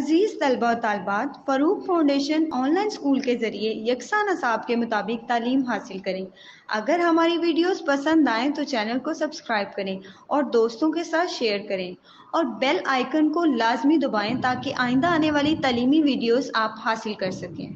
عزیز طلبہ و طالبات، فروغ فاؤنڈیشن آن لائن اسکول کے ذریعے یکساں نصاب کے مطابق تعلیم حاصل کریں۔ اگر ہماری ویڈیوز پسند آئیں تو چینل کو سبسکرائب کریں اور دوستوں کے ساتھ شیئر کریں اور بیل آئیکن کو لازمی دبائیں تاکہ آئندہ آنے والی تعلیمی ویڈیوز آپ حاصل کر سکیں۔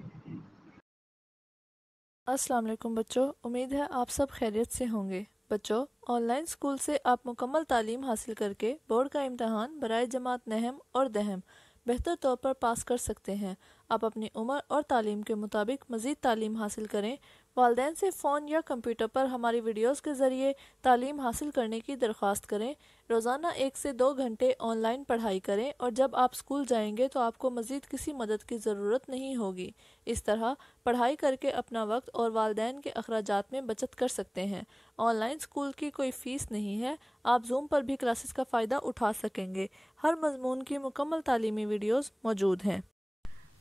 السلام علیکم بچوں، امید ہے آپ سب خیریت سے ہوں گے۔ بچوں، آن لائن اسکول سے آپ مکمل تعلیم حاصل کر کے بورڈ کا امتحان برائے جماعت نہم اور دہم بہتر طور پر پاس کر سکتے ہیں۔ آپ اپنی عمر اور تعلیم کے مطابق مزید تعلیم حاصل کریں۔ والدین سے فون یا کمپیوٹر پر ہماری ویڈیوز کے ذریعے تعلیم حاصل کرنے کی درخواست کریں۔ روزانہ 1 سے 2 گھنٹے آن لائن پڑھائی کریں اور جب آپ اسکول جائیں گے تو آپ کو مزید کسی مدد کی ضرورت نہیں ہوگی۔ اس طرح پڑھائی کر کے اپنا وقت اور والدین کے اخراجات میں بچت کر سکتے ہیں۔ آن لائن اسکول کی کوئی فیس نہیں ہے۔ آپ زوم پر بھی کلاسز کا فائدہ اٹھا سکیں گے۔ ہر مضمون کی مکمل تعلیمی ویڈیوز موجود ہیں۔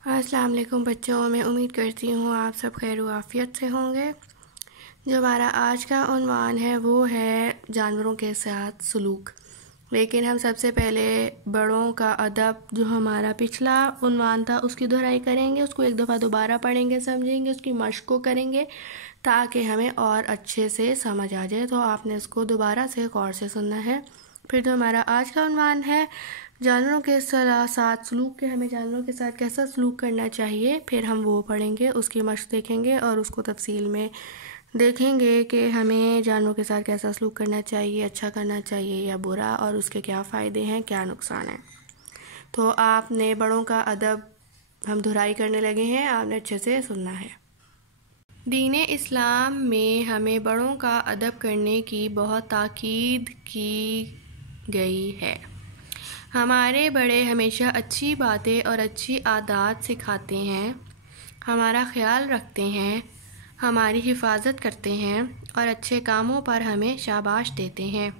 السلام علیکم بچوں، میں امید کرتی ہوں آپ سب خیر و عافیت سے ہوں گے۔ جو ہمارا آج کا عنوان ہے وہ ہے جانوروں کے ساتھ سلوک۔ لیکن ہم سب سے پہلے بڑوں کا ادب، جو ہمارا پچھلا عنوان تھا، اس کی دہرائی کریں گے، اس کو ایک دفعہ دوبارہ پڑھیں گے، سمجھیں گے، اس کی مشق کو کریں گے تاکہ ہمیں اور اچھے سے سمجھ آ جائے۔ تو آپ نے اس کو دوبارہ سے غور سے سننا ہے۔ پھر جو ہمارا آج کا عنوان ہے جانوروں کے ساتھ سلوک، کے ہمیں جانوروں کے ساتھ کیسا سلوک کرنا چاہیے، پھر ہم وہ پڑھیں گے، اس کی مشق دیکھیں گے اور اس کو تفصیل میں دیکھیں گے کہ ہمیں جانوروں کے ساتھ کیسا سلوک کرنا چاہیے، اچھا کرنا چاہیے یا برا، اور اس کے کیا فائدے ہیں، کیا نقصان ہیں۔ تو آپ نے بڑوں کا ادب ہم دہرائی کرنے لگے ہیں، آپ نے اچھے سے سننا ہے۔ دین اسلام میں ہمیں بڑوں کا ادب کرنے کی بہت تاکید کی گئی ہے۔ ہمارے بڑے ہمیشہ اچھی باتیں اور اچھی عادات سکھاتے ہیں، ہمارا خیال رکھتے ہیں، ہماری حفاظت کرتے ہیں اور اچھے کاموں پر ہمیں شاباش دیتے ہیں۔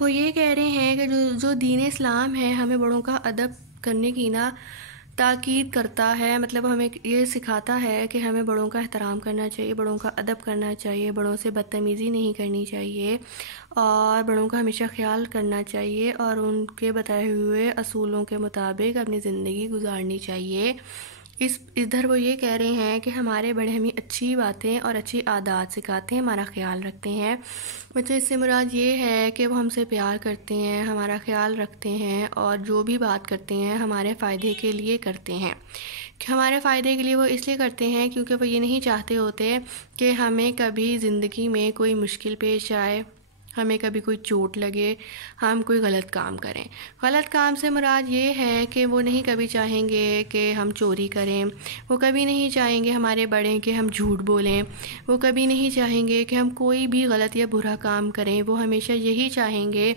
وہ یہ کہہ رہے ہیں کہ جو دین اسلام ہے ہمیں بڑوں کا ادب کرنے کی تاکید کرتا ہے، مطلب ہمیں یہ سکھاتا ہے کہ ہمیں بڑوں کا احترام کرنا چاہیے، بڑوں کا ادب کرنا چاہیے، بڑوں سے بدتمیزی نہیں کرنی چاہیے اور بڑوں کا ہمیشہ خیال کرنا چاہیے اور ان کے بتائے ہوئے اصولوں کے مطابق اپنی زندگی گزارنی چاہیے۔ ادھر وہ یہ کہہ رہے ہیں کہ ہمارے بڑے ہمیں اچھی باتیں اور اچھی عادات سکھاتے ہیں، ہمارا خیال رکھتے ہیں۔ بچوں، اس سے مراد یہ ہے کہ وہ ہم سے پیار کرتے ہیں، ہمارا خیال رکھتے ہیں اور جو بھی بات کرتے ہیں ہمارے فائدے کے لیے کرتے ہیں۔ ہمارے فائدے کے لیے وہ اس لیے کرتے ہیں کیونکہ وہ یہ نہیں چاہتے ہوتے کہ ہمیں کبھی زندگی میں کوئی مشکل پیش آئے، ہمیں کبھی کوئی چوٹ لگے، ہم کوئی غلط کام کریں۔ غلط کام سے مراد یہ ہے کہ وہ نہیں کبھی چاہیں گے کہ ہم چوری کریں، وہ کبھی نہیں چاہیں گے ہمارے بڑے کہ ہم جھوٹ بولیں، وہ کبھی نہیں چاہیں گے کہ ہم کوئی بھی غلط یا برا کام کریں۔ وہ ہمیشہ یہی چاہیں گے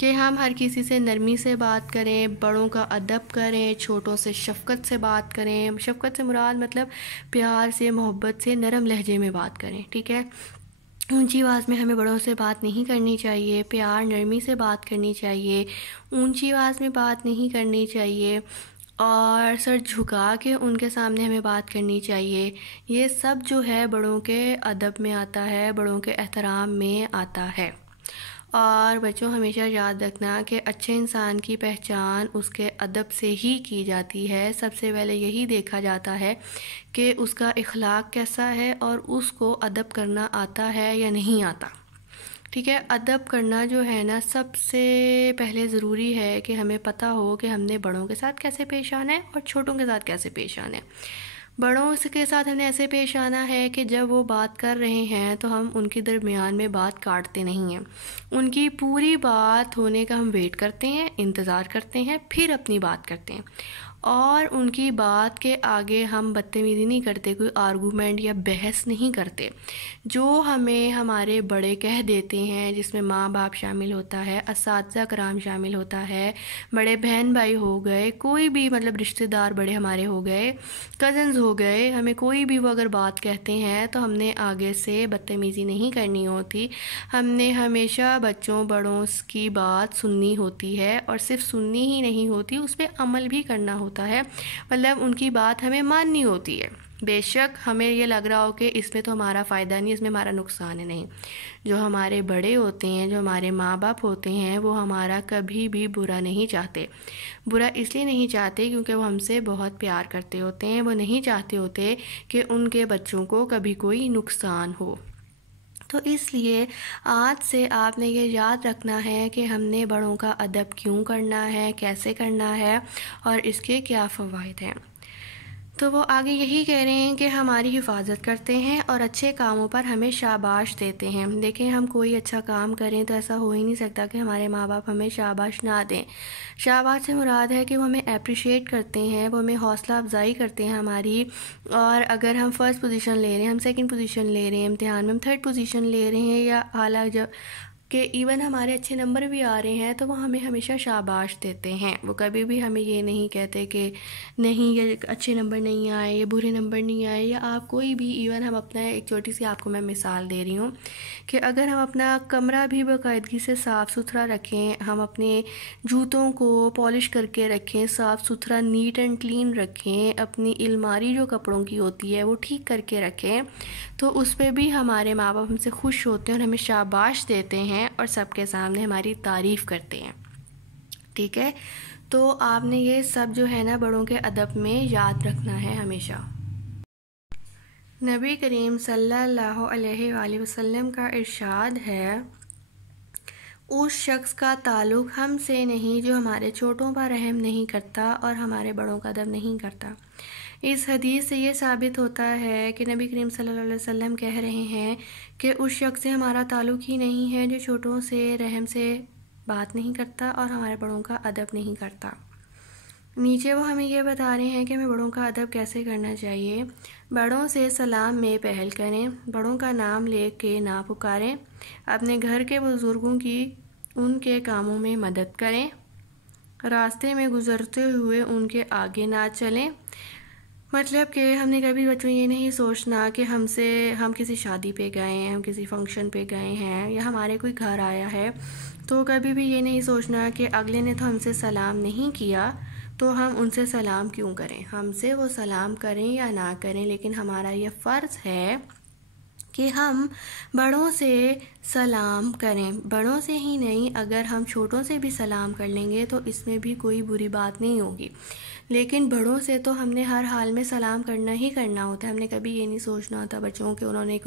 کہ ہم ہر کسی سے نرمی سے بات کریں، بڑوں کا ادب کریں، چھوٹوں سے شفقت سے بات کریں۔ شفقت سے مراد مطلب پیار سے، محبت سے، نرم لہجے میں بات کریں، ٹھیک ہے؟ اونچی آواز میں ہمیں بڑوں سے بات نہیں کرنی چاہیے، پیار نرمی سے بات کرنی چاہیے، اونچی آواز میں بات نہیں کرنی چاہیے اور سر جھکا کے ان کے سامنے ہمیں بات کرنی چاہیے۔ یہ سب جو ہے بڑوں کے ادب میں آتا ہے، بڑوں کے احترام میں آتا ہے۔ اور بچوں، ہمیشہ یاد رکھنا کہ اچھے انسان کی پہچان اس کے ادب سے ہی کی جاتی ہے۔ سب سے پہلے یہی دیکھا جاتا ہے کہ اس کا اخلاق کیسا ہے اور اس کو ادب کرنا آتا ہے یا نہیں آتا، ٹھیک ہے؟ ادب کرنا جو ہے سب سے پہلے ضروری ہے کہ ہمیں پتہ ہو کہ ہم نے بڑوں کے ساتھ کیسے پیش آنا ہے اور چھوٹوں کے ساتھ کیسے پیش آنا ہے۔ بڑوں کے ساتھ ہم نے ایسے پیش آنا ہے کہ جب وہ بات کر رہے ہیں تو ہم ان کے درمیان میں بات کاٹتے نہیں ہیں، ان کی پوری بات ہونے کا ہم ویٹ کرتے ہیں، انتظار کرتے ہیں، پھر اپنی بات کرتے ہیں اور ان کی بات کے آگے ہم بدتمیزی نہیں کرتے، کوئی آرگومنٹ یا بحث نہیں کرتے۔ جو ہمیں ہمارے بڑے کہہ دیتے ہیں، جس میں ماں باپ شامل ہوتا ہے، اساتذہ کرام شامل ہوتا ہے، بڑے بہن بھائی ہو گئے، کوئی بھی مطلب رشتہ دار بڑے ہمارے ہو گئے، کزنز ہو گئے، ہمیں کوئی بھی وہ اگر بات کہتے ہیں تو ہم نے آگے سے بدتمیزی نہیں کرنی ہوتی۔ ہم نے ہمیشہ بچوں بڑوں کی بات سننی ہوتی ہے اور صرف سننی ہی نہیں ہوتی، اس پہ عمل بھی کرنا ہوتا ہے، مطلب ان کی بات ہمیں ماننی ہوتی ہے، بے شک ہمیں یہ لگ رہا ہو کہ اس میں تو ہمارا فائدہ نہیں، اس میں ہمارا نقصان ہے، نہیں۔ جو ہمارے بڑے ہوتے ہیں، جو ہمارے ماں باپ ہوتے ہیں، وہ ہمارا کبھی بھی برا نہیں چاہتے۔ برا اس لیے نہیں چاہتے کیونکہ وہ ہم سے بہت پیار کرتے ہوتے ہیں، وہ نہیں چاہتے ہوتے کہ ان کے بچوں کو کبھی کوئی نقصان ہو۔ تو اس لیے آج سے آپ نے یہ یاد رکھنا ہے کہ ہم نے بڑوں کا ادب کیوں کرنا ہے، کیسے کرنا ہے، اور اس کے کیا فوائد ہیں۔ تو وہ آگے یہی کہہ رہے ہیں کہ ہماری حفاظت کرتے ہیں اور اچھے کاموں پر ہمیں شاباش دیتے ہیں۔ دیکھیں، ہم کوئی اچھا کام کریں تو ایسا ہو ہی نہیں سکتا کہ ہمارے ماں باپ ہمیں شاباش نہ دیں۔ شاباش سے مراد ہے کہ وہ ہمیں اپریشیٹ کرتے ہیں، وہ ہمیں حوصلہ افزائی کرتے ہیں ہماری، اور اگر ہم فرسٹ پوزیشن لے رہے ہیں، ہم سیکنڈ پوزیشن لے رہے ہیں، امتحان میں ہم تھرڈ پوزیشن لے رہے ہیں، یا حالانکہ جب کہ ایون ہمارے اچھے نمبر بھی آ رہے ہیں، تو وہ ہمیں ہمیشہ شاباش دیتے ہیں۔ وہ کبھی بھی ہمیں یہ نہیں کہتے کہ نہیں یہ اچھے نمبر نہیں آئے، یہ برے نمبر نہیں آئے، یا آپ کوئی بھی، ایون ہم اپنا ایک چھوٹی سی آپ کو میں مثال دے رہی ہوں کہ اگر ہم اپنا کمرہ بھی باقاعدگی سے صاف ستھرا رکھیں، ہم اپنے جوتوں کو پالش کر کے رکھیں، صاف ستھرا نیٹ اینڈ کلین رکھیں، اپنی الماری جو کپڑوں کی ہوتی ہے وہ ٹھیک کر کے رکھیں، تو اس پہ بھی ہمارے ماں باپ ہم سے خوش ہوتے ہیں اور ہمیں شاباش دیتے ہیں اور سب کے سامنے ہماری تعریف کرتے ہیں۔ ٹھیک ہے، تو آپ نے یہ سب جو ہے نا بڑوں کے ادب میں یاد رکھنا ہے ہمیشہ۔ نبی کریم صلی اللہ علیہ وآلہ وسلم کا ارشاد ہے، اس شخص کا تعلق ہم سے نہیں جو ہمارے چھوٹوں پر رحم نہیں کرتا اور ہمارے بڑوں کا ادب نہیں کرتا۔ اس حدیث سے یہ ثابت ہوتا ہے کہ نبی کریم صلی اللہ علیہ وسلم کہہ رہے ہیں کہ اس شخص سے ہمارا تعلق ہی نہیں ہے جو چھوٹوں سے رحم سے بات نہیں کرتا اور ہمارے بڑوں کا ادب نہیں کرتا۔ نیچے وہ ہمیں یہ بتا رہے ہیں کہ ہمیں بڑوں کا ادب کیسے کرنا چاہیے۔ بڑوں سے سلام میں پہل کریں، بڑوں کا نام لے کے نہ پکاریں، اپنے گھر کے بزرگوں کی ان کے کاموں میں مدد کریں، راستے میں گزرتے ہوئے ان کے آگے نہ چلیں۔ مطلب کہ ہم نے کبھی بچوں یہ نہیں سوچنا کہ ہم کسی شادی پہ گئے ہیں، ہم کسی فنکشن پہ گئے ہیں، یا ہمارے کوئی گھر آیا ہے، تو کبھی بھی یہ نہیں سوچنا کہ اگلے نے تو ہم سے سلام نہیں کیا تو ہم ان سے سلام کیوں کریں۔ ہم سے وہ سلام کریں یا نہ کریں، لیکن ہمارا یہ فرض ہے کہ ہم بڑوں سے سلام کریں۔ بڑوں سے ہی نہیں، اگر ہم چھوٹوں سے بھی سلام کر لیں گے تو اس میں بھی کوئی بری بات نہیں ہوگی، لیکن بڑوں سے تو ہم نے ہر حال میں سلام کرنا ہی کرنا ہوتا ہے۔ ہم نے کبھی یہ نہیں سوچنا ہوتا بچوں کہ انہوں نے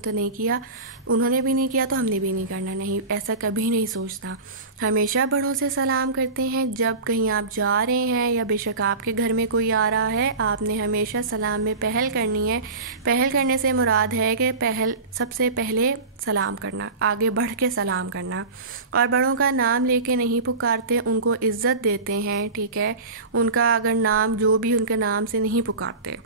تو نہیں کیا، انہوں نے بھی نہیں کیا تو ہم نے بھی نہیں کرنا، نہیں، ایسا کبھی نہیں سوچنا۔ ہمیشہ بڑوں سے سلام کرتے ہیں۔ جب کہیں آپ جا رہے ہیں یا بے شک آپ کے گھر میں کوئی آ رہا ہے، آپ نے ہمیشہ سلام میں پہل کرنی ہے۔ پہل کرنے سے مراد ہے کہ سب سے پہلے سلام کرنا، آگے بڑھ کے سلام کرنا، اور بڑوں کا نام لے کے نہیں پکارتے، ان کو عزت دیتے ہیں۔ ٹھیک ہے، ان کا اگر نام جو بھی ان کے نام سے نہیں پکارتے،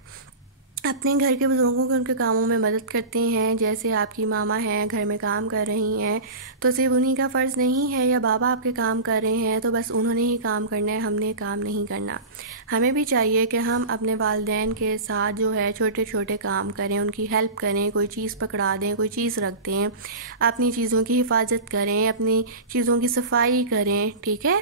اپنے گھر کے بزرگوں کے ان کے کاموں میں مدد کرتے ہیں۔ جیسے آپ کی ماما ہیں، گھر میں کام کر رہی ہیں، تو صرف انہی کا فرض نہیں ہے، یا بابا آپ کے کام کر رہے ہیں تو بس انہوں نے ہی کام کرنا ہے، ہم نے کام نہیں کرنا۔ ہمیں بھی چاہیے کہ ہم اپنے والدین کے ساتھ جو ہے چھوٹے چھوٹے کام کریں، ان کی ہیلپ کریں، کوئی چیز پکڑا دیں، کوئی چیز رکھ دیں، اپنی چیزوں کی حفاظت کریں، اپنی چیزوں کی صفائی کریں۔ ٹھیک ہے،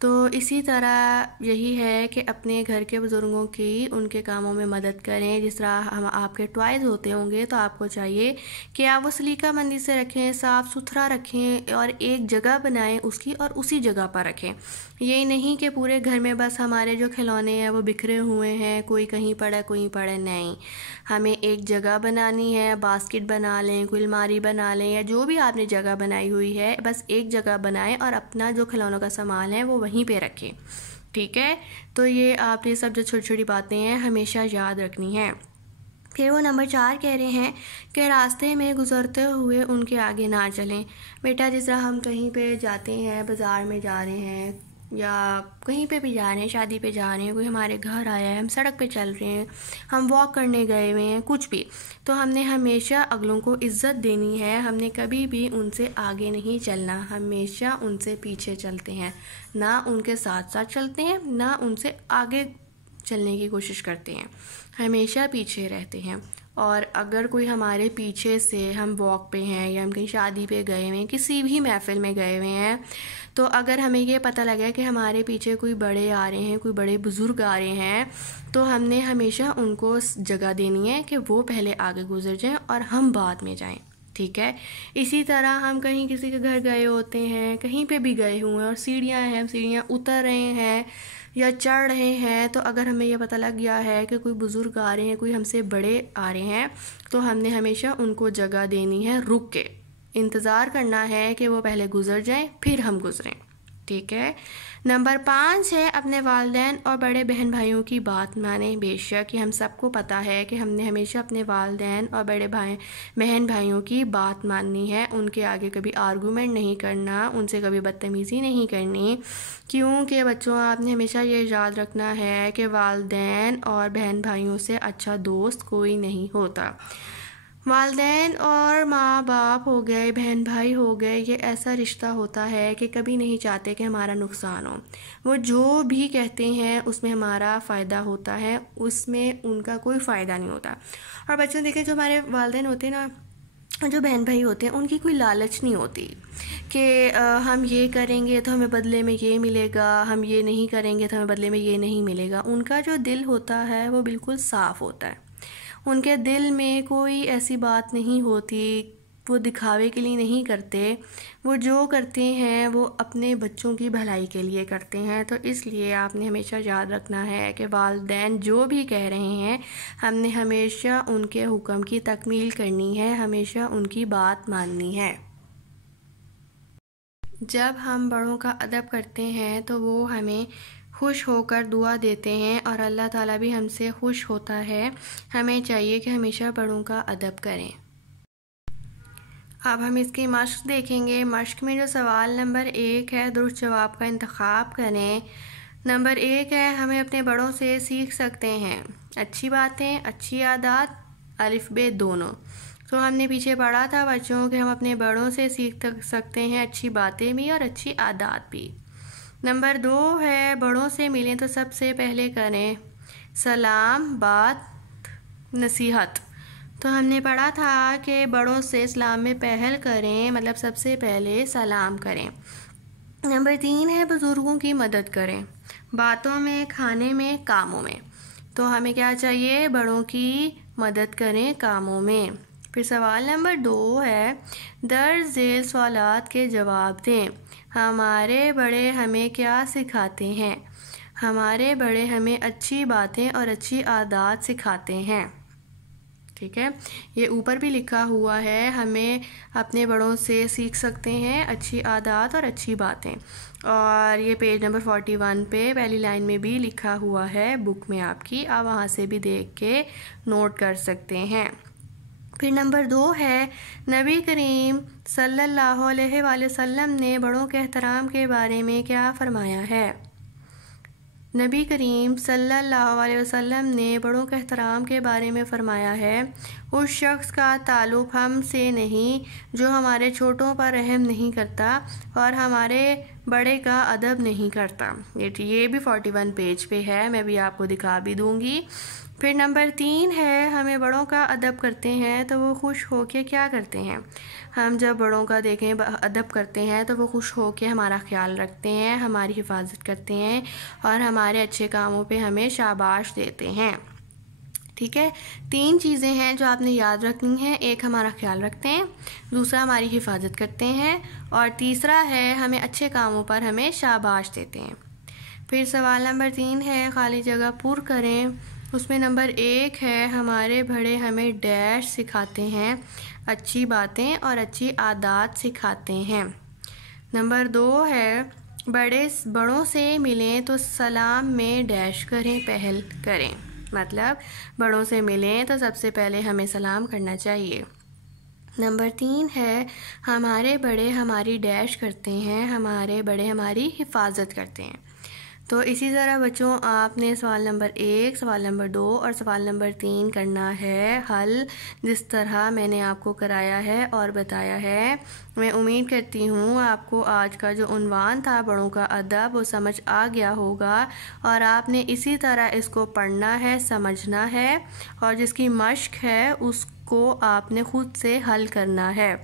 تو اسی طرح یہی ہے کہ اپنے گھر کے بزرگوں کی ان کے کاموں میں مدد کریں۔ جس طرح آپ کے ٹوائز ہوتے ہوں گے تو آپ کو چاہیے کہ آپ وہ سلیقہ مندی سے رکھیں، صاف ستھرا رکھیں، اور ایک جگہ بنائیں اس کی اور اسی جگہ پر رکھیں۔ یہ نہیں کہ پورے گھر میں بس ہمارے جو کھلونے ہیں وہ بکھرے ہوئے ہیں، کوئی کہیں پڑا کوئی پڑے، نہیں، ہمیں ایک جگہ بنانی ہے، باسکٹ بنا لیں، کوئی الماری بنا لیں، یا جو بھی آپ نے جگہ بنائی ہوئی ہے بس ایک جگہ بنائیں اور اپنا جو کھلونوں کا سامان ہے وہ وہیں پہ رکھیں۔ ٹھیک ہے، تو یہ آپ نے سب جو چھوٹی چھوٹی باتیں ہیں ہمیشہ یاد رکھنی ہیں۔ پھر وہ نمبر 4 کہہ رہے ہیں کہ راستے میں گزرتے ہوئے ان کے آگے نہ چلیں۔ بیٹا جس طرح ہم کہیں پہ جاتے ہیں، بازار میں جا رہے ہیں یا کہیں پہ بھی جا رہے ہیں، شادی پہ جا رہے ہیں، کوئی ہمارے گھر آیا ہے، ہم سڑک پہ چل رہے ہیں، ہم واک کرنے گئے ہوئے ہیں، کچھ بھی، تو ہم نے ہمیشہ اگلوں کو عزت دینی ہے۔ ہم نے کبھی بھی ان سے آگے نہیں چلنا، ہمیشہ ان سے پیچھے چلتے ہیں، نہ ان کے ساتھ ساتھ چلتے ہیں، نہ ان سے آگے چلنے کی کوشش کرتے ہیں، ہمیشہ پیچھے رہتے ہیں۔ اور اگر کوئی ہمارے پیچھے سے، ہم واک پہ ہیں یا ہم کہیں شادی پہ گئے ہوئے ہیں، کسی بھی محفل میں گئے ہوئے ہیں، تو اگر ہمیں یہ پتہ لگا کہ ہمارے پیچھے کوئی بڑے آ رہے ہیں، کوئی بڑے بزرگ آ رہے ہیں، تو ہم نے ہمیشہ ان کو جگہ دینی ہے کہ وہ پہلے آگے گزر جائیں اور ہم بعد میں جائیں، ٹھیک ہے؟ اسی طرح ہم کہیں کسی کے گھر گئے ہوتے ہیں، کہیں پہ بھی گئے ہوئے ہیں اور سیڑھیاں ہیں، ہم سیڑھیاں اتر رہے ہیں یا چڑھ رہے ہیں، تو اگر ہمیں یہ پتہ لگ گیا ہے کہ کوئی بزرگ آ رہے ہیں، کوئی ہم سے بڑے آ رہے ہیں، تو ہم نے ہمیشہ ان کو جگہ دینی ہے، رک کے انتظار کرنا ہے کہ وہ پہلے گزر جائیں پھر ہم گزریں، ٹھیک ہے؟ نمبر 5 ہے اپنے والدین اور بڑے بہن بھائیوں کی بات مانیں۔ بے شک یہ ہم سب کو پتہ ہے کہ ہم نے ہمیشہ اپنے والدین اور بڑے بہن بھائیوں کی بات ماننی ہے، ان کے آگے کبھی آرگومنٹ نہیں کرنا، ان سے کبھی بدتمیزی نہیں کرنی، کیونکہ بچوں آپ نے ہمیشہ یہ یاد رکھنا ہے کہ والدین اور بہن بھائیوں سے اچھا دوست کوئی نہیں ہوتا۔ والدین اور ماں باپ ہو گئے، بہن بھائی ہو گئے، یہ ایسا رشتہ ہوتا ہے کہ کبھی نہیں چاہتے کہ ہمارا نقصان ہو، وہ جو بھی کہتے ہیں اس میں ہمارا فائدہ ہوتا ہے، اس میں ان کا کوئی فائدہ نہیں ہوتا۔ اور بچوں دیکھیں جو ہمارے والدین ہوتے ہیں نا، جو بہن بھائی ہوتے ہیں، ان کی کوئی لالچ نہیں ہوتی کہ ہم یہ کریں گے تو ہمیں بدلے میں یہ ملے گا، ہم یہ نہیں کریں گے تو ہمیں بدلے میں یہ نہیں ملے گا۔ ان کا جو دل ہوتا ہے وہ بالکل صاف ہوتا ہے، ان کے دل میں کوئی ایسی بات نہیں ہوتی، وہ دکھاوے کے لیے نہیں کرتے، وہ جو کرتے ہیں وہ اپنے بچوں کی بھلائی کے لیے کرتے ہیں۔ تو اس لیے آپ نے ہمیشہ یاد رکھنا ہے کہ والدین جو بھی کہہ رہے ہیں ہم نے ہمیشہ ان کے حکم کی تکمیل کرنی ہے، ہمیشہ ان کی بات ماننی ہے۔ جب ہم بڑوں کا ادب کرتے ہیں تو وہ ہمیں خوش ہو کر دعا دیتے ہیں اور اللہ تعالیٰ بھی ہم سے خوش ہوتا ہے۔ ہمیں چاہیے کہ ہمیشہ بڑوں کا ادب کریں۔ اب ہم اس کی مشق دیکھیں گے۔ مشق میں جو سوال نمبر 1 ہے، درست جواب کا انتخاب کریں۔ نمبر 1 ہے ہمیں اپنے بڑوں سے سیکھ سکتے ہیں اچھی باتیں، اچھی عادات، الف ب دونوں۔ تو ہم نے پیچھے پڑھا تھا بچوں کہ ہم اپنے بڑوں سے سیکھ سکتے ہیں اچھی باتیں بھی اور اچھی عادات بھی۔ نمبر 2 ہے بڑوں سے ملیں تو سب سے پہلے کریں سلام، بات، نصیحت۔ تو ہم نے پڑھا تھا کہ بڑوں سے اسلام میں پہل کریں، مطلب سب سے پہلے سلام کریں۔ نمبر 3 ہے بزرگوں کی مدد کریں، باتوں میں، کھانے میں، کاموں میں۔ تو ہمیں کیا چاہیے؟ بڑوں کی مدد کریں کاموں میں۔ پھر سوال نمبر 2 ہے درج ذیل سوالات کے جواب دیں۔ ہمارے بڑے ہمیں کیا سکھاتے ہیں؟ ہمارے بڑے ہمیں اچھی باتیں اور اچھی عادات سکھاتے ہیں، ٹھیک ہے؟ یہ اوپر بھی لکھا ہوا ہے، ہمیں اپنے بڑوں سے سیکھ سکتے ہیں اچھی عادات اور اچھی باتیں، اور یہ پیج نمبر 41 پہ پہلی لائن میں بھی لکھا ہوا ہے بک میں آپ کی، آپ وہاں سے بھی دیکھ کے نوٹ کر سکتے ہیں۔ پھر نمبر 2 ہے نبی کریم صلی اللہ علیہ وآلہ وسلم نے بڑوں کے احترام کے بارے میں کیا فرمایا ہے؟ نبی کریم صلی اللہ علیہ وسلم نے بڑوں کے احترام کے بارے میں فرمایا ہے اس شخص کا تعلق ہم سے نہیں جو ہمارے چھوٹوں پر رحم نہیں کرتا اور ہمارے بڑے کا ادب نہیں کرتا۔ یہ بھی 41 پیج پہ ہے، میں بھی آپ کو دکھا بھی دوں گی۔ پھر نمبر 3 ہے ہمیں بڑوں کا ادب کرتے ہیں تو وہ خوش ہو کے کیا کرتے ہیں؟ ہم جب بڑوں کا دیکھیں ادب کرتے ہیں تو وہ خوش ہو کے ہمارا خیال رکھتے ہیں، ہماری حفاظت کرتے ہیں اور ہمارے اچھے کاموں پہ ہمیں شاباش دیتے ہیں، ٹھیک ہے؟ 3 چیزیں ہیں جو آپ نے یاد رکھنی ہیں، ایک ہمارا خیال رکھتے ہیں، دوسرا ہماری حفاظت کرتے ہیں، اور تیسرا ہے ہمیں اچھے کاموں پر ہمیں شاباش دیتے ہیں۔ پھر سوال نمبر 3 ہے خالی جگہ پر کریں۔ اس میں نمبر 1 ہے ہمارے بڑے ہمیں ڈیش سکھاتے ہیں، اچھی باتیں اور اچھی عادات سکھاتے ہیں۔ نمبر 2 ہے بڑوں سے ملیں تو سلام میں ڈیش کریں، پہل کریں، مطلب بڑوں سے ملیں تو سب سے پہلے ہمیں سلام کرنا چاہیے۔ نمبر 3 ہے ہمارے بڑے ہماری ڈیش کرتے ہیں، ہمارے بڑے ہماری حفاظت کرتے ہیں۔ تو اسی طرح بچوں آپ نے سوال نمبر 1، سوال نمبر 2 اور سوال نمبر 3 کرنا ہے حل، جس طرح میں نے آپ کو کرایا ہے اور بتایا ہے۔ میں امید کرتی ہوں آپ کو آج کا جو عنوان تھا بڑوں کا ادب وہ سمجھ آ گیا ہوگا، اور آپ نے اسی طرح اس کو پڑھنا ہے، سمجھنا ہے، اور جس کی مشق ہے اس کو آپ نے خود سے حل کرنا ہے۔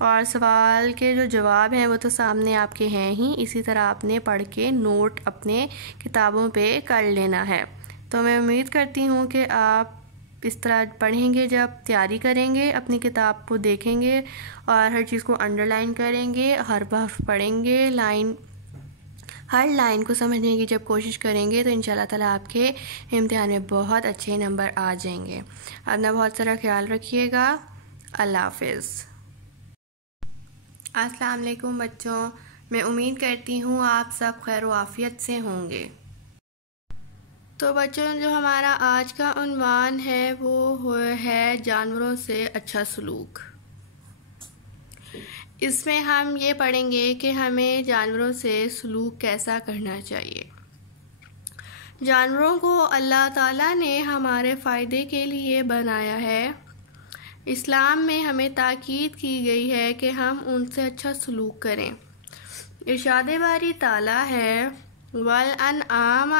اور سوال کے جو جواب ہیں وہ تو سامنے آپ کے ہیں ہی، اسی طرح آپ نے پڑھ کے نوٹ اپنے کتابوں پہ کر لینا ہے۔ تو میں امید کرتی ہوں کہ آپ اس طرح پڑھیں گے، جب تیاری کریں گے اپنی کتاب کو دیکھیں گے اور ہر چیز کو انڈر لائن کریں گے، ہر حرف پڑھیں گے، ہر لائن کو سمجھنے کی جب کوشش کریں گے تو انشاءاللہ تعالیٰ آپ کے امتحان میں بہت اچھے نمبر آ جائیں گے۔ اپنا بہت سارا خیال رکھیے گا۔ اللہ حافظ۔ السلام علیکم بچوں، میں امید کرتی ہوں آپ سب خیر و عافیت سے ہوں گے۔ تو بچوں، جو ہمارا آج کا عنوان ہے وہ ہے جانوروں سے اچھا سلوک۔ اس میں ہم یہ پڑھیں گے کہ ہمیں جانوروں سے سلوک کیسا کرنا چاہیے۔ جانوروں کو اللہ تعالیٰ نے ہمارے فائدے کے لیے بنایا ہے۔ اسلام میں ہمیں تاکید کی گئی ہے کہ ہم ان سے اچھا سلوک کریں۔ ارشاد باری تعالیٰ ہے وَالْأَنْعَامَ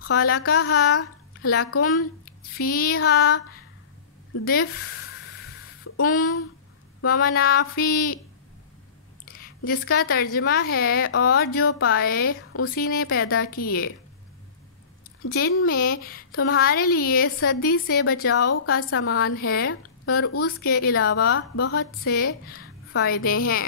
خَلَقَهَا لَكُمْ فِيهَا دِفْءٌ وَمَنَافِعُ، جس کا ترجمہ ہے اور جو پائے اسی نے پیدا کیے، جن میں تمہارے لیے سردی سے بچاؤ کا سامان ہے اور اس کے علاوہ بہت سے فائدے ہیں۔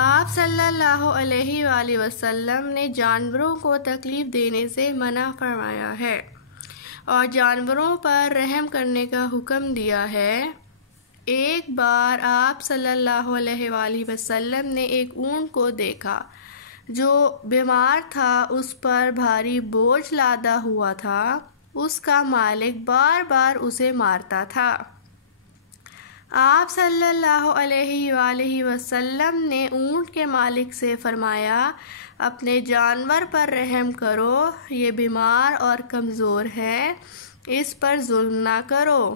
آپ صلی اللہ علیہ وآلہ وسلم نے جانوروں کو تکلیف دینے سے منع فرمایا ہے اور جانوروں پر رحم کرنے کا حکم دیا ہے۔ ایک بار آپ صلی اللہ علیہ وآلہ وسلم نے ایک اونٹ کو دیکھا جو بیمار تھا، اس پر بھاری بوجھ لادا ہوا تھا۔ اس کا مالک بار بار اسے مارتا تھا۔ آپ صلی اللہ علیہ وآلہ وسلم نے اونٹ کے مالک سے فرمایا، اپنے جانور پر رحم کرو، یہ بیمار اور کمزور ہے، اس پر ظلم نہ کرو۔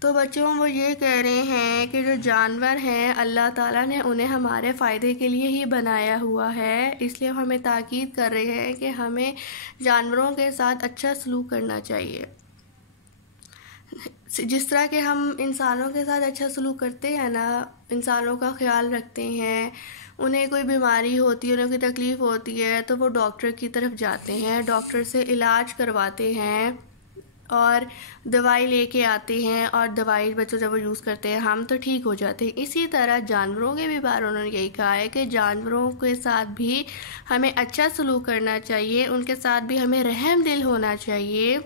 تو بچوں، وہ یہ کہہ رہے ہیں کہ جو جانور ہیں اللہ تعالیٰ نے انہیں ہمارے فائدے کے لیے ہی بنایا ہوا ہے، اس لیے ہمیں تاکید کر رہے ہیں کہ ہمیں جانوروں کے ساتھ اچھا سلوک کرنا چاہیے۔ جس طرح کہ ہم انسانوں کے ساتھ اچھا سلوک کرتے ہیں نا، انسانوں کا خیال رکھتے ہیں، انہیں کوئی بیماری ہوتی ہے، انہیں کوئی تکلیف ہوتی ہے تو وہ ڈاکٹر کی طرف جاتے ہیں، ڈاکٹر سے علاج کرواتے ہیں اور دوائی لے کے آتے ہیں، اور دوائی بچوں جب وہ یوز کرتے ہیں ہم تو ٹھیک ہو جاتے ہیں۔ اسی طرح جانوروں کے بھی بارے انہوں نے یہی کہا ہے کہ جانوروں کے ساتھ بھی ہمیں اچھا سلوک کرنا چاہیے، ان کے ساتھ بھی ہمیں رحم دل ہونا چاہیے۔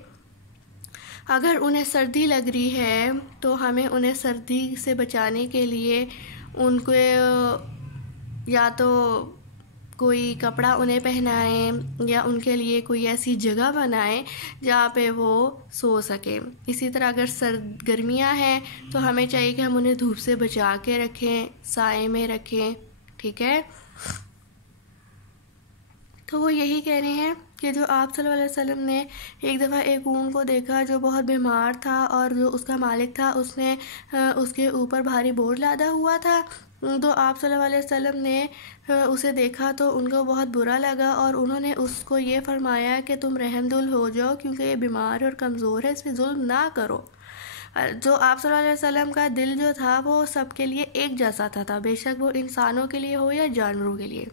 اگر انہیں سردی لگ رہی ہے تو ہمیں انہیں سردی سے بچانے کے لیے ان کو یا تو کوئی کپڑا انہیں پہنائیں یا ان کے لیے کوئی ایسی جگہ بنائیں جہاں پہ وہ سو سکیں۔ اسی طرح اگر گرمیاں ہیں تو ہمیں چاہیے کہ ہم انہیں دھوپ سے بچا کے رکھیں، سائے میں رکھیں، ٹھیک ہے۔ تو وہ یہی کہہ رہے ہیں کہ جو آپ صلی اللہ علیہ وسلم نے ایک دفعہ ایک اونٹ کو دیکھا جو بہت بیمار تھا، اور جو اس کا مالک تھا اس نے اس کے اوپر بھاری بوجھ لادا ہوا تھا، تو آپ صلی اللہ علیہ وسلم نے اسے دیکھا تو ان کو بہت برا لگا، اور انہوں نے اس کو یہ فرمایا کہ تم رحم دل ہو جاؤ کیونکہ یہ بیمار اور کمزور ہے، اس پہ ظلم نہ کرو۔ جو آپ صلی اللہ علیہ وسلم کا دل جو تھا وہ سب کے لیے ایک جیسا تھا، بے شک وہ انسانوں کے لیے ہو یا جانوروں کے لیے۔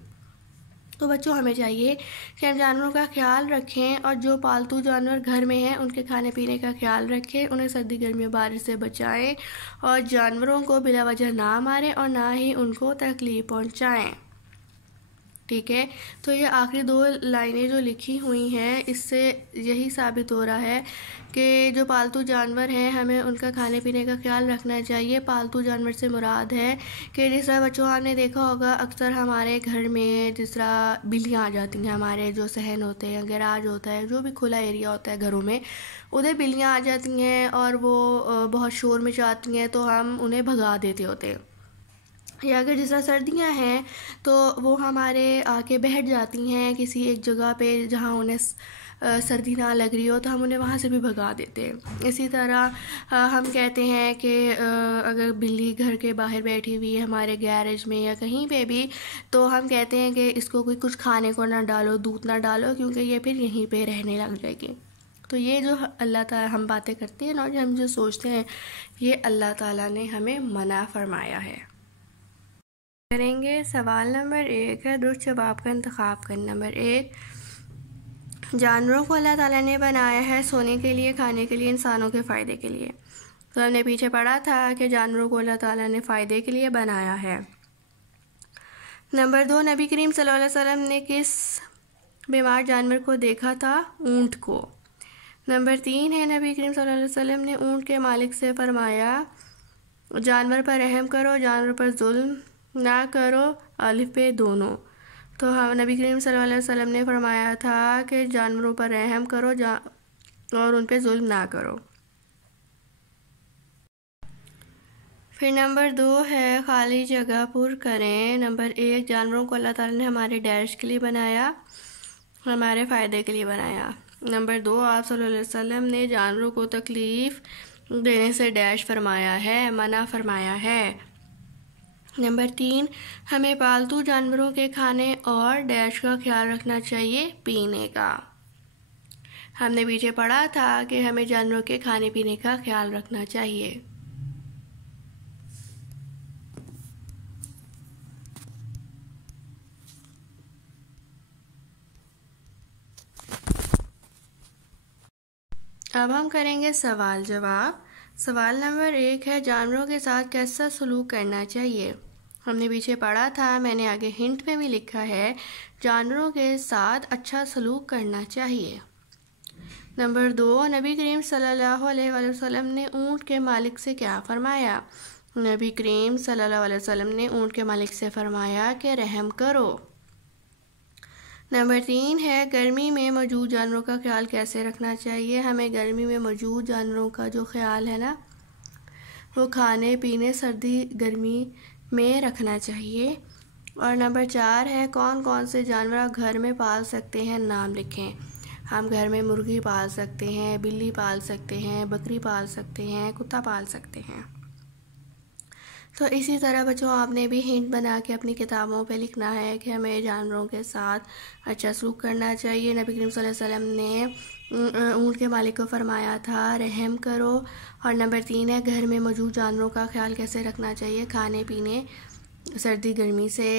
تو بچوں، ہمیں چاہیے کہ ہم جانوروں کا خیال رکھیں، اور جو پالتو جانور گھر میں ہیں ان کے کھانے پینے کا خیال رکھیں، انہیں سردی گرمی بارش سے بچائیں، اور جانوروں کو بلا وجہ نہ ماریں اور نہ ہی ان کو تکلیف پہنچائیں، ٹھیک ہے۔ تو یہ آخری دو لائنیں جو لکھی ہوئی ہیں اس سے یہی ثابت ہو رہا ہے کہ جو پالتو جانور ہیں ہمیں ان کا کھانے پینے کا خیال رکھنا چاہیے۔ پالتو جانور سے مراد ہے کہ جس طرح بچوں آپ نے دیکھا ہوگا اکثر ہمارے گھر میں جس طرح بلیاں آ جاتی ہیں، ہمارے جو صحن ہوتے ہیں، گیراج ہوتا ہے، جو بھی کھلا ایریا ہوتا ہے گھروں میں، ادھر بلیاں آ جاتی ہیں اور وہ بہت شور مچاتی ہیں تو ہم انہیں بھگا دیتے ہوتے ہیں۔ یا اگر جس طرح سردیاں ہیں تو وہ ہمارے آ کے بیٹھ جاتی ہیں کسی ایک جگہ پہ جہاں انہیں سردی نہ لگ رہی ہو تو ہم انہیں وہاں سے بھی بھگا دیتے ہیں۔ اسی طرح ہم کہتے ہیں کہ اگر بلی گھر کے باہر بیٹھی ہوئی ہے ہمارے گیرج میں یا کہیں پہ بھی، تو ہم کہتے ہیں کہ اس کو کوئی کچھ کھانے کو نہ ڈالو، دودھ نہ ڈالو، کیونکہ یہ پھر یہیں پہ رہنے لگ جائے گی۔ تو یہ جو اللہ تعالیٰ ہم باتیں کرتے ہیں اور ہم جو سوچتے ہیں یہ اللہ تعالیٰ نے ہمیں منع فرمایا ہے۔ کریں گے سوال نمبر 1 ہے درست جواب کا انتخاب کرنا۔ نمبر 1، جانوروں کو اللہ تعالیٰ نے بنایا ہے سونے کے لیے، کھانے کے لیے، انسانوں کے فائدے کے لیے۔ تو ہم نے پیچھے پڑھا تھا کہ جانوروں کو اللہ تعالیٰ نے فائدے کے لیے بنایا ہے۔ نمبر 2، نبی کریم صلی اللہ علیہ وسلم نے کس بیمار جانور کو دیکھا تھا؟ اونٹ کو۔ نمبر 3 ہے، نبی کریم صلی اللہ علیہ وسلم نے اونٹ کے مالک سے فرمایا جانور پر رحم کرو، جانور پر ظلم نہ کرو، الف بے دونوں۔ تو نبی کریم صلی اللہ علیہ وسلم نے فرمایا تھا کہ جانوروں پر رحم کرو اور ان پہ ظلم نہ کرو۔ پھر نمبر 2 ہے خالی جگہ پر کریں۔ نمبر 1، جانوروں کو اللہ تعالیٰ نے ہمارے ڈیش کے لیے بنایا، ہمارے فائدے کے لیے بنایا۔ نمبر 2، آپ صلی اللہ علیہ وسلم نے جانوروں کو تکلیف دینے سے ڈیش فرمایا ہے، منع فرمایا ہے۔ نمبر 3، ہمیں پالتو جانوروں کے کھانے اور ڈیش کا خیال رکھنا چاہیے، پینے کا۔ ہم نے پیچھے پڑھا تھا کہ ہمیں جانوروں کے کھانے پینے کا خیال رکھنا چاہیے۔ اب ہم کریں گے سوال جواب۔ سوال نمبر 1 ہے، جانوروں کے ساتھ کیسا سلوک کرنا چاہیے؟ ہم نے پیچھے پڑھا تھا، میں نے آگے ہنٹ میں بھی لکھا ہے، جانوروں کے ساتھ اچھا سلوک کرنا چاہیے۔ نمبر 2، نبی کریم صلی اللہ علیہ وآلہ وسلم نے اونٹ کے مالک سے کیا فرمایا؟ نبی کریم صلی اللہ علیہ وسلم نے اونٹ کے مالک سے فرمایا کہ رحم کرو۔ نمبر 3 ہے، گرمی میں موجود جانوروں کا خیال کیسے رکھنا چاہیے؟ ہمیں گرمی میں موجود جانوروں کا جو خیال ہے نا، وہ کھانے پینے سردی گرمی میں رکھنا چاہیے۔ اور نمبر 4 ہے، کون کون سے جانور آپ گھر میں پال سکتے ہیں؟ نام لکھیں۔ ہم گھر میں مرغی پال سکتے ہیں، بلی پال سکتے ہیں، بکری پال سکتے ہیں، کتا پال سکتے ہیں۔ تو اسی طرح بچوں آپ نے بھی ہنٹ بنا کے اپنی کتابوں پہ لکھنا ہے کہ ہمیں جانوروں کے ساتھ اچھا سلوک کرنا چاہیے۔ نبی کریم صلی اللہ علیہ وسلم نے اونٹ کے مالک کو فرمایا تھا رحم کرو۔ اور نمبر 3 ہے، گھر میں موجود جانوروں کا خیال کیسے رکھنا چاہیے؟ کھانے پینے سردی گرمی سے۔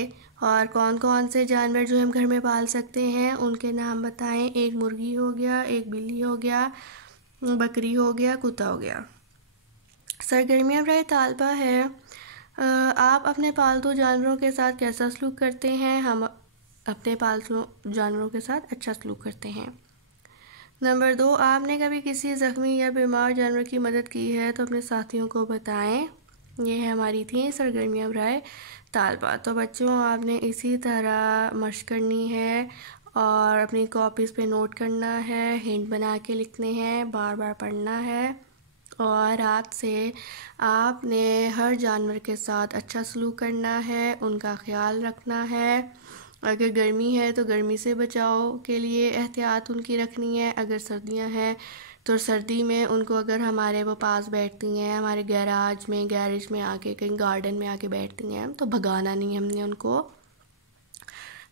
اور کون کون سے جانور جو ہم گھر میں پال سکتے ہیں ان کے نام بتائیں۔ ایک مرغی ہو گیا، ایک بلی ہو گیا، بکری ہو گیا، کتا ہو گیا۔ سرگرمیاں برائے طالبہ ہے، آپ اپنے پالتو جانوروں کے ساتھ کیسا سلوک کرتے ہیں؟ ہم اپنے پالتو جانوروں کے ساتھ اچھا سلوک کرتے ہیں۔ نمبر 2، آپ نے کبھی کسی زخمی یا بیمار جانور کی مدد کی ہے تو اپنے ساتھیوں کو بتائیں۔ یہ ہماری تھیں سرگرمیاں برائے طالبہ۔ تو بچوں آپ نے اسی طرح مشق کرنی ہے اور اپنی کاپیز پہ نوٹ کرنا ہے، ہنٹ بنا کے لکھنے ہیں، بار بار پڑھنا ہے۔ اور رات سے آپ نے ہر جانور کے ساتھ اچھا سلوک کرنا ہے، ان کا خیال رکھنا ہے۔ اگر گرمی ہے تو گرمی سے بچاؤ کے لیے احتیاط ان کی رکھنی ہے۔ اگر سردیاں ہیں تو سردی میں ان کو اگر ہمارے وہ پاس بیٹھتی ہیں، ہمارے گیراج میں آ کے، کہیں گارڈن میں آ کے بیٹھتی ہیں تو بھگانا نہیں ہم نے ان کو۔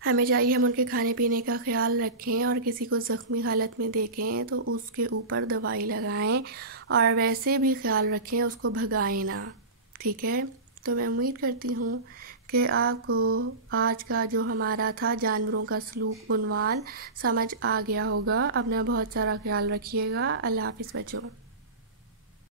ہمیں چاہیے ہم ان کے کھانے پینے کا خیال رکھیں، اور کسی کو زخمی حالت میں دیکھیں تو اس کے اوپر دوائی لگائیں، اور ویسے بھی خیال رکھیں اس کو بھگائیں نہ، ٹھیک ہے؟ تو میں امید کرتی ہوں کہ آپ کو آج کا جو ہمارا تھا جانوروں کا سلوک عنوان سمجھ آ گیا ہوگا۔ اپنا بہت سارا خیال رکھیے گا۔ اللہ حافظ بچوں۔